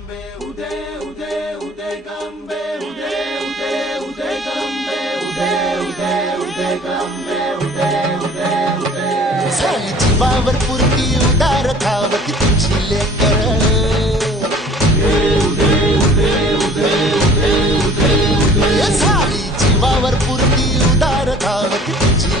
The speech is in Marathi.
gambe, ude, ude, ude gambe, ude, ude, ude gambe, ude, ude, ude gambe, तुझी लेकर झाली जीवावर पुरती उदार खावत तुझी